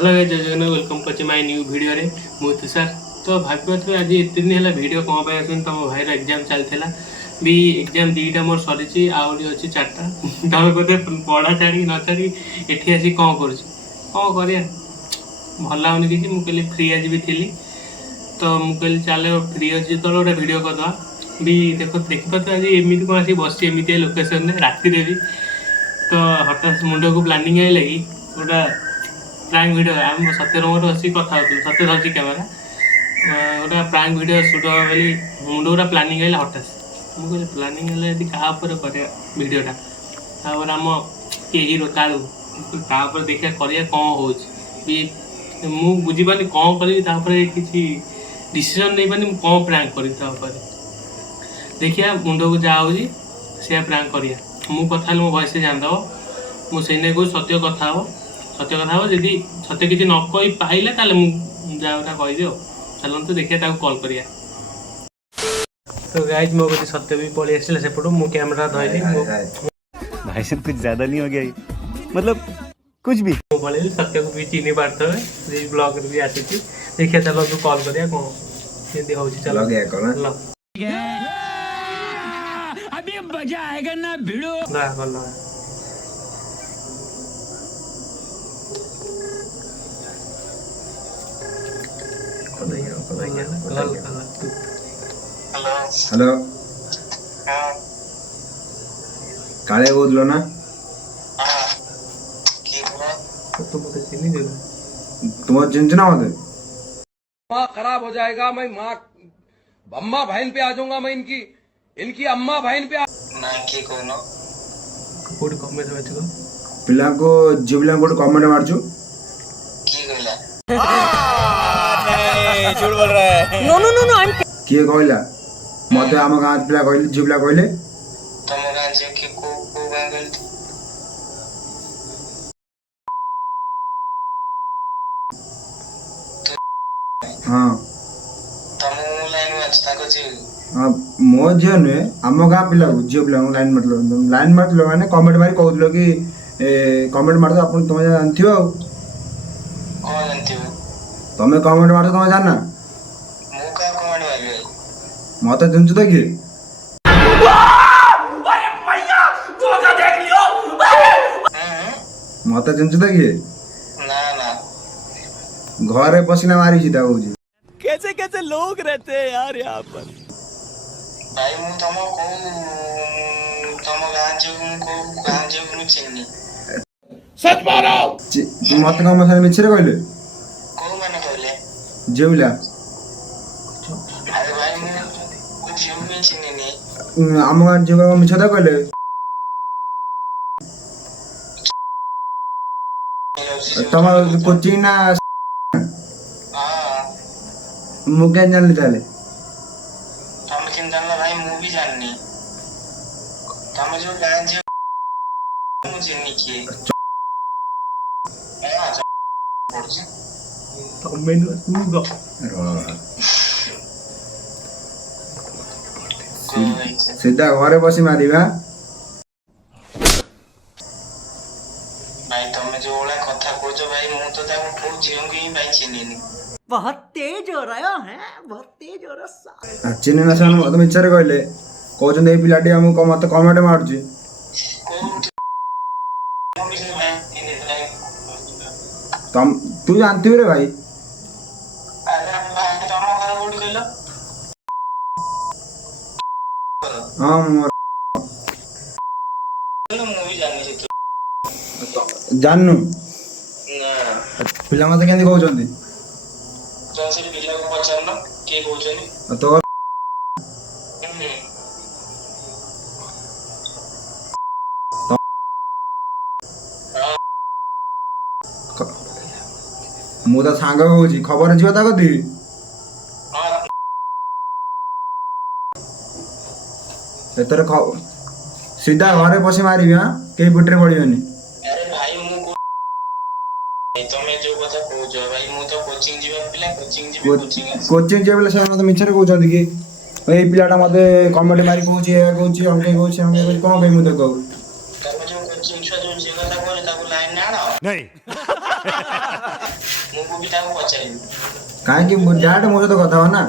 Hello guys, जय Jagannath. Welcome कर my new video रे मु तुषार। तो भाभी आज एते दिन है वीडियो कौन पे आसन तुम भाईर एग्जाम चलता भी एग्जाम दीटा मोर सरी आहरी अच्छी चार्टा तमें बोधे पढ़ा छाड़ी न छाड़ी एठी आसी कौन कर भल लगुनि कि मुझे फ्री आज भी थी तो मुझे चल फ्री अच्छी तो गोटे भिड करदे भी देखिए आज एमती कौन आसी बस एमती लोकेशन राति भी तो हठात मुंड को प्लानिंग आई लगी गोटा प्रांक भिड आम सत्य मोर बस कथा हो सत्य धरती कैमेरा गोटे प्रांक भिड सुट हम बोली मुंड गोटा प्लानिंग आइला हठात मुझे प्लानिंग है क्या भिडटा तापर आम किए हिरो कालू देखा करिया कौन हो बुझीपारे कौन करी किसी डिसीजन नहीं पानी कौन प्रांक कर देखिए मुंड को जहाँ हो सी प्रांक करिया मु कथा मो भयस जानदेव मुझे कह सत्य कथा हो जदि सत्य किसी न कही पाइले जहाँ कहीदे चलते देखिए कॉल करिया। तो गाइज मो कभी सत्य भी पलि आसला सेपटू मु कैमरा धरली भाई साहब कुछ ज्यादा नहीं हो गया मतलब कुछ भी पलि सत्य को भी चिन्ह पारे ब्लॉग भी आसी देखिए चलो तू कॉल करिया कौन केमती हो चलो अभी मजा आएगा ना भिड़ो हेलो काले बोलो ना तुम चिंता ना होते माँ खराब हो जाएगा। मैं माँ अम्मा बहन पे आ जाऊंगा। मैं इनकी अम्मा बहन पे पिला को झियो पिला गोटे कमेंट मारछु झूठ बोल रहा है। नो किए कहला मते आम गाँ पिला कहले झियो पिला कहले तम गाँ जे के को गाँ गल हाँ तम लाइन में अच्छा को जे मो झियो नुहे आम गाँ पिला को झियो पिला लाइन मारल मैंने कमेंट मारी कहूल कि कमेंट मार आप तुम जानथि कौन जानती हो तुम्हें कमेंट मार तुम जाना मु का कमेंट मारले मत चिंचु तो कि मत चिंचु तो कि ना ना घरे पसीना मारी सीधा हो कैसे कैसे लोग रहते हैं यार यहाँ पर। भाई मु तम को तम गाँ जे को गाँ जे को चिन्नी मत कम सारे मिछरे कहले को माने कहले झियो पिला अरे भाई मु झियो भी चिन्नी नहीं आम गाँ झियो मिछ तो कहले तुम कोचिंग ना हां मु क्या जानली ताले तम चिंता ना भाई मु भी जाननी तम जो गाँ जे मु चिन्नी किए हां पड़छ सीधा घरे बसी मारिबा भाई तमे जो ओला कथा कहजो भाई मु तो ताको को झियो ही भाई चिन्नी बहुत तेज हो रहा है बहुत तेज हो रहा चिन्ह ना सान तुम इच्छा कहले कहते ये पिलाटी आमको मत कमेंट मारुची तुम तू जानती रे भाई हाँ जानू पिला मत केंदी कहउचंदी तो मु तो सांग होची खबर जीव ता कदी एतर सीधा घरे बसी मारिबी हां के बुटरे पड़ियोनी अरे भाई मु तमे जो कथा कहजो भाई मु तो कोचिंग जीवा पिला कोचिंग जे बेले से मत मिछरे कहउचंदी कि ए पिलाटा मते कमेंट मारी कहउची हमके कोन कहि मु तो कहू तमे जो कोचिंग छुआ जो जे कथा कहले ताको लाइन ना आना नहीं ମୁଁ ବି ତାକୁ ପଚାରିବି। କାହିଁକି ଡାଇରେକ୍ଟ ମୋ ସହିତ କଥା ହବ ନା।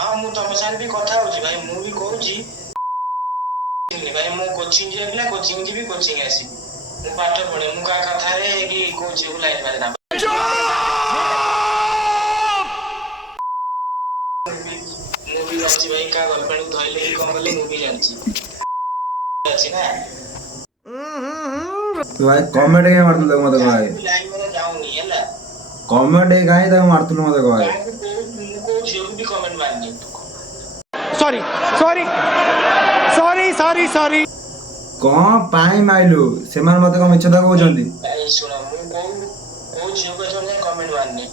ହଁ ମୁଁ ତମ ସାଙ୍ଗରେ ବି କଥା ହଉଛି ଭାଇ, ମୁଁ ବି କହୁଛି ଭାଇ ମୁଁ କୋଚିଂ ଯିବା ପିଲା କୋଚିଂ ଯିବି କୋଚିଂ ଆସିବି, ମୁଁ ପାଠ ପଢେ, ମୁଁ କାହା କଥାରେ କି କୋଉ ଝିଅକୁ ଲାଇନ ମାରେ ନା। ମୁଁ ବି ଜାଣିଛି ଭାଇ କାହା ଗର୍ଲଫ୍ରେଣ୍ଡକୁ ଧଇଲେ କି କଣ କଲେ ମୁଁ ବି ଜାଣିଛି ଅଛି ନା। ତୁ ଭାଇ କମେଣ୍ଟ କାଇଁ ମାରୁଥିଲୁ ତାକୁ ମତେ କହ ଭାଇ, ଲାଇନ ମାନେ ଯାଉନି ହେଲା। କମେଣ୍ଟ କାହିଁ ତାକୁ ମାରୁଥିଲୁ ମତେ କହ ଭାଇ। କାହାକୁ ମୁଁ କୋଉ ଝିଅକୁ ବି କମେଣ୍ଟ ମାରିନି। କଣ ପାଇଁ ମାଇଲୁ, ସେମାନେ ମତେ କଣ ମିଛ କଥା କହୁଛନ୍ତି। ଭାଇ ଶୁଣ, ମୁଁ କୋଉ ଝିଅକୁ ଏଥର କମେଣ୍ଟ ମାରିନି।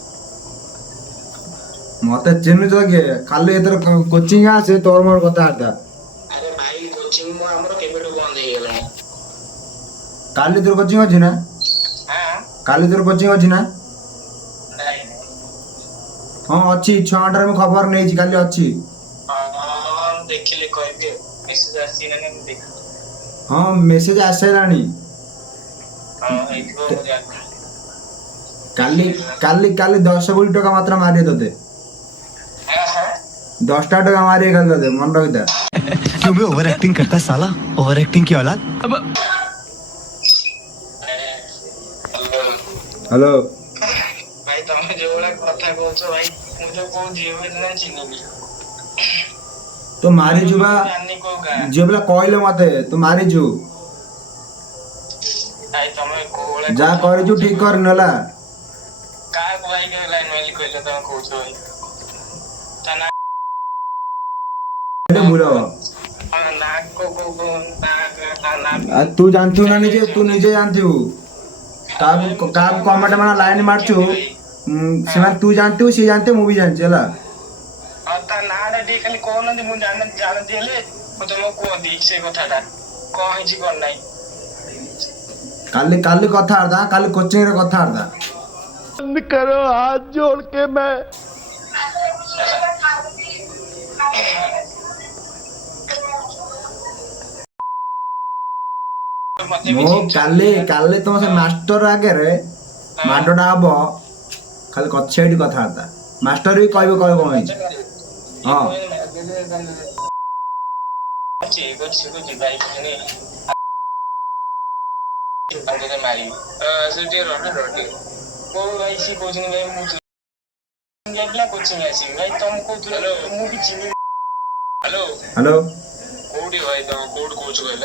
ମତେ ଚିହ୍ନୁଛ କିଏ, ଖାଲି ଏଥର କୋଚିଂ ଆସେ ତୋର ମୋର କଥାବାର୍ତ୍ତା। ଆରେ ଭାଇ କୋଚିଂ ଆମର କେବେଠୁ ବନ୍ଦ ହେଇଗଲାଣି। କାଲି ତୋର କୋଚିଂ ଅଛି ନା, କାଲି ତୋର କୋଚିଂ ଅଛି ନା। ନାଇଁ ହଁ ଅଛି, 6 ଘଣ୍ଟାରେ ମୁଁ ଖବର ନେଇଛି, କାଲି ଅଛି। ଦେଖିଲେ କହିବି, ମେସେଜ ଆସିଛି ନା ମୁଁ ଦେଖିବି। ହଁ ମେସେଜ ଆସିଲାଣି। ହେଇଥିବ ମୁଁ ଜାଣିନି। କାଲି କାଲି କାଲି 10 କୋଟି ଟଙ୍କା ମାତ୍ର ମାରିବେ ତତେ, 10ଟା ଟଙ୍କା ମାରିବେ କାଲି ତତେ, ମନେ ରଖିଥା। क्यों बे ओवर एक्टिंग करता है साला, ओवर एक्टिंग की औलाद। ହ୍ୟାଲୋ ଭାଇ ତମେ ଯୋଉ ଭଳିଆ କଥା କହୁଛ ଭାଇ, ମୁଁ ତ କୋଉ ଝିଅ ବି ଚିହ୍ନିନି। ତୁ ମାରିଛୁ ବା, ଜାଣିନି କୋଉ ଗାଁ। ଝିଅ ପିଲା କହିଲେ ମତେ ତୁ ମାରିଛୁ। ଭାଇ ତମେ କୋଉ ଭଳିଆ ଯାହା କରିଛୁ ଠିକ କରିନୁ ହେଲା। କାହାକୁ ଭାଇ ଲାଇନ ମାରି କହିଲେ ତମେ କହୁଛ ଭାଇ, ତା ନା ଭୁଲ ହବ। ତୁ ଜାଣିଥିବୁ ନା ନିଜେ, ତୁ ନିଜେ ଜାଣିଥିବୁ କାହାକୁ କାହାକୁ କମେଣ୍ଟ ମାନେ ଲାଇନ ମାରୁଛୁ, ସେମାନେ ତୁ ଜାଣିଥିବୁ, ସିଏ ଜାଣିଥିବେ, ମୁଁ ବି ଜାଣିଛି ହେଲା। ତା ନାଁଟା ଟିକେ ଖାଲି କହୁନାହାନ୍ତି, ମୁଁ ଜାଣନ୍ତି ହେଲେ ମୁଁ ତମକୁ କୁହନ୍ତି ସେ କଥାଟା କଣ ହେଇଛି କଣ ନାହିଁ। କାଲି କାଲି କଥାବାର୍ତ୍ତା, କାଲି କୋଚିଂ ରେ କଥାବାର୍ତ୍ତା। करो हाथ जोड़ के मैं ମୁଁ କାଲି କାଲି ତମ ସେ ମାଷ୍ଟର ଆଗରେ ମାଡଟା ହବ, ଖାଲି ସେଇଠି କଥାବାର୍ତ୍ତା। ମାଷ୍ଟର ବି କହିବ କଣ ହେଇଛି। ହଁ ମାରିବି ସେ ଟିକେ ରହ କୋଉ ଭାଇ ସିଏ କହୁଛନ୍ତି ଭାଇ ମୁଁ କୋଚିଂ ଆସିବି ଭାଇ, ତମକୁ କହୁଥିଲ ମୁଁ ବି ଚିହ୍ନି। ହ୍ୟାଲୋ ହ୍ୟାଲୋ କୋଉଠି ଭାଇ, ତମ କୋଉଠି କହୁଛୁ କହିଲ।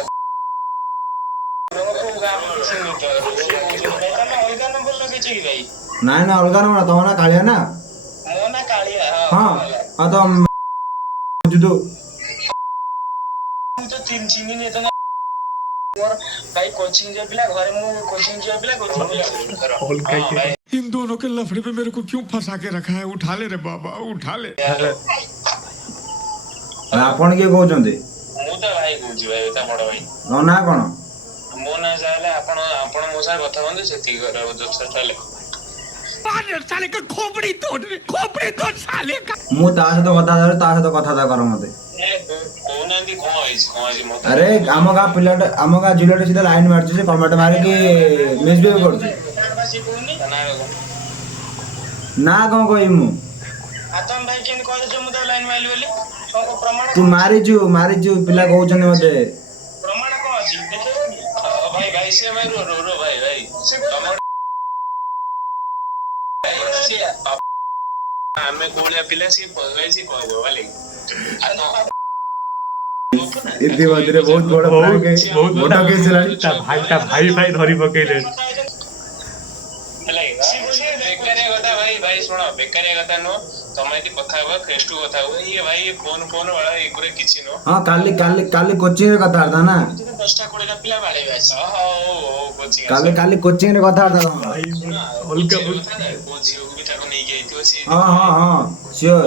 ନାଇଁ ନା ଅଲଗା ନମ୍ବର, ତମ ନା କାଳିଆ ନା। ମୋ ନା କାଳିଆ। ହଁ ହଁ ତ ବୁଝୁଛୁ। ମୁଁ ତ ଚିହ୍ନିନି ଏତେ ମୋର ଭାଇ, କୋଚିଂ ଯିବା ପିଲା ଘରେ, ମୁଁ କୋଚିଂ ଯିବା ପିଲା କୋଚିଂ ଭାଇ। इन दोनों के लफड़े पे मेरे को क्यों फंसा के रखा है। उठा ले रे बाबा, उठा ले। ଆପଣ କିଏ କହୁଛନ୍ତି। ମୁଁ ତ ଭାଇ କହୁଛି ଭାଇ, ତା ବଡ ଭାଇ। ତମ ନାଁ କଣ। ମୋ ନାଁ ଚାହିଁଲେ ଆପଣ ମୋ ସାଙ୍ଗେ କଥା ହୁଅନ୍ତୁ, ସେତିକି କରିବାକୁ ଯଥେଷ୍ଟ ହେଲେ। साले का खोपड़ी तोड़ साले का। ମୁଁ ତା ସହିତ କଥା ହେଲେ ତା ସହିତ କଥାବାର୍ତ୍ତା କର ମତେ। କହୁନାହାନ୍ତି କଣ ହେଇଛି ମତେ। ଆରେ ଆମ ଗାଁ ପିଲାଟା, ଆମ ଗାଁ ଝିଅଟା ସିଧା ଲାଇନ ମାରୁଛି, ସେ କମେଣ୍ଟ ମାରିକି ମିସବିହେଭ କରୁଛି। ନା କଣ କହିବି ମୁଁ। ତମେ ଭାଇ କେମିତି କହିଛ ମୁଁ ତାକୁ ଲାଇନ ମାରିଲି ବୋଲି, ପ୍ରମାଣ ତୁ ମାରିଛୁ ପିଲା କହୁଛନ୍ତି ମତେ। ପ୍ରମାଣ କଣ ଅଛି ଭାଇ ଭାଇ ସେ ଭାଇ रो ଭାଇ ଆମେ କୋଉଳିଆ ପିଲା, ସିଏ କହିବ ଭାଇ। ଇତି ମଧ୍ୟରେ ବହୁତ ବଡ ପ୍ରାଙ୍କ, ବଡ କେସ୍ ହେଲାଣି। ତା ଭାଇ ଧରି ପକେଇଲେ। ବେକାରିଆ କଥା ଭାଇ, ଭାଇ ଶୁଣ ବେକାରିଆ କଥା ନୁହଁ, ତମେ ଏଠି କଥା ହୁଅ, ଫେସ ଟୁ କଥା ହୁଅ। ଇଏ ଭାଇ ଫୋନ ବାଳା ଏଗୁରା କିଛି ନୁହଁ। ହଁ କାଲି କୋଚିଂ ରେ କଥାବାର୍ତ୍ତା ନା। 10ଟା 20ଟା ପିଲା ବାଡେଇବେ ଆସି। କୋଚିଂ କାଲି କୋଚିଂ ରେ କଥାବାର୍ତ୍ତା। ଅଲଗା କୋଉ ଝିଅକୁ ବି ତାକୁ ନେଇକି ଯାଇଥିବ ସିଏ। ହଁ ସିଓର।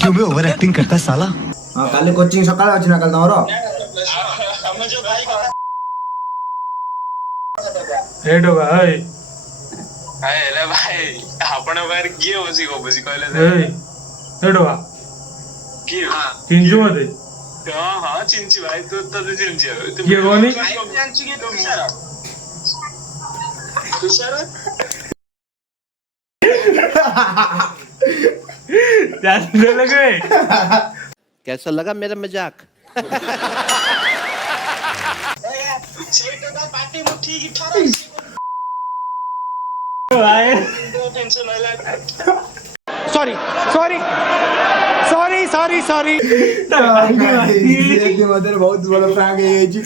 क्यों बे ओवर एक्टिंग करता है साला। ହଁ କାଲି କୋଚିଂ ସକାଳେ ଅଛି ନା କାଲି ତମର। ତମେ ଯୋଉ ଭାଇ କଥା ହେଡ ଭାଇ ହେଲେ ଭାଇ ଆପଣଙ୍କ ପାଖରେ କିଏ ବସି ଗପୁଛି କହିଲେ। ହେଡ କିଏ ଚିହ୍ନିଛୁ ମତେ। ହଁ ଚିହ୍ନିଛି ଭାଇ, ତୁ ଚିହ୍ନିଛି କିଏ କହନି। ଜାଣିଛୁ କିଏ ତୁଷାର जानने लगे कैसा लगा मेरा मजाक? ସେଇଟା ପାଟି ମୁଁ ଠିକ ଠରାଇଛି भाई ଟେନସନ ହେଲା ये मदर बहुत बड़ा प्रैंक है ये जी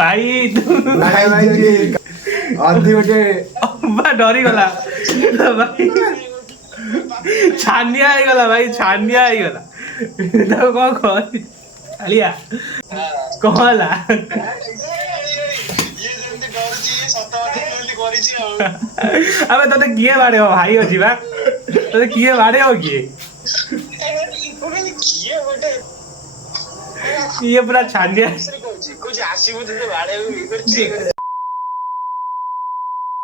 भाई भाई भाई आधी बजे बा डरी गला भाई छानिया ही गला भाई छानिया ही गला तो कौन कौन अलिया कहला ଇଏ ଯେମିତି ଡରୁଛି ଇଏ ସତ କଥା ବୋଲି କରିଛି ଆଉ अबे तोते किए बाड़े हो भाई अछि बा तोते किए बाड़े हो किए କିଏ ଗୋଟେ ये पूरा छानिया କହୁଛି ଆସିବୁ ତତେ ବାଡେଇବୁ ଇଏ କରିଛି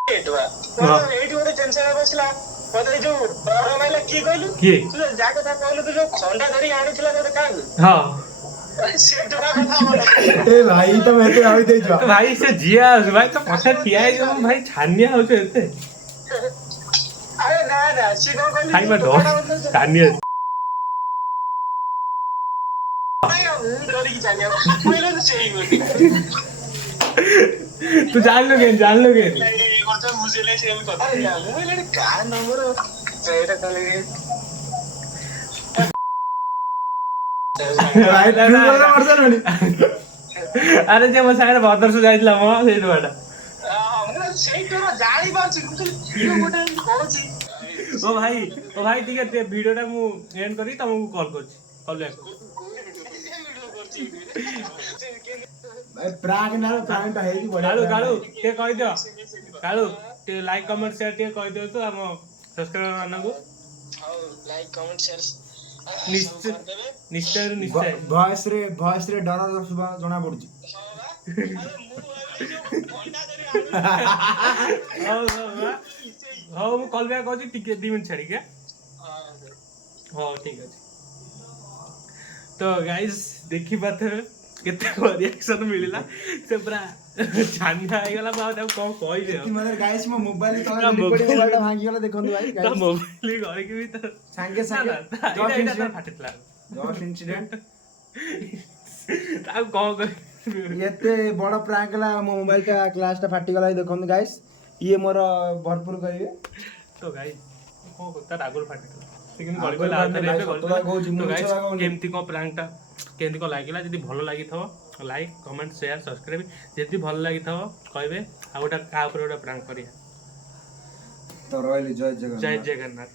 ଏଇଠି ଗୋଟେ ଟେନସନ ବସିଲା ମତେ ଯୋଉ ଡର ମାଇଲା କିଏ କହିଲୁ କିଏ? ତୁ ଯା କଥା କହିଲୁ ତୁ ଯୋଉ ଖଣ୍ଡା ଧରି ଆଣିଥିଲା ତତେ କାହାକୁ हां ସେ ଡରା କଥା ମନେ ए भाई तो मैं तो आवी दे जा तो भाई से जिया भाई तो पछा ठिया है जो भाई छानिया हो एते ଆରେ ନା ନା ସେ କଣ କହିଲୁ भाई मैं डर छानिया ମୁଁ ଡରିକି ଜାଣିବା କହିଲେ ତ ସେଇ ବୋଲି तू जान लो के କଥା ବୁଝିଲେ ସେ ବି କଥା ମୁଁ କହିଲି କାହା ନମ୍ବର ସେଇଟା କହିଲେ भाई तू बोला मरसा नहीं अरे जे मो साइड बदर से जाइतला मो सेठ बाटा ମୁଁ ସେଇଟା ଜାଣିପାରୁଛି ମୁଁ କହିଲି କିଏ ଗୋଟେ କହୁଛି ओ भाई ठीक है वीडियोटा मु एंड करी तुमको कॉल करछि कॉल बैक भाई प्रैंक ना प्रैंक है ही बड़ा कालू कालू ते कह दियो कालू ते लाइक कमेंट शेयर ते कह दियो तो हम सब्सक्राइबर मानकू ହଉ ଲାଇକ୍ କମେଣ୍ଟ ସେୟାର निश्चय निश्चय निश्चय भॉइस रे डर सुबह जना पड़ुची हां मु कॉल बैक करछि टिके 2 मिनिट छाड़ी के हां ठीक है तो गाइस देखि पाथे केते रिएक्शन मिलिला से पूरा छानिया आइ गला बात अब कौन कहि दे मतलब गाइस मो मोबाइल तो रिकॉर्डिंग मोबाइल भांगी गला देखंतु भाई तो गाइस मोबाइल घरे के भी तो संगे संगे इटा फाटितला जस्ट इंसिडेंट ताऊ कौन कर एते बड़ प्रैंक ला मो मोबाइल का ग्लास ता फाटी गला देखंतु गाइस ये मोर भरपूर करिवे तो गाइस कौन करता आगुर फाटितला लेकिन आगुर गली फाटिला, गला भाई, सतला कहूची, तो मुझे गाइस छवा कहूनी। केमती को प्रैंकटा केमती को लागिला जदी भलो लागि थव लाइक कमेंट शेयर सब्सक्राइब जदी भलो लागि थव कहबे आ गोटा का ऊपर गोटा प्रैंक करिया तो रोइली जय जगन्नाथ जय जगन्नाथ।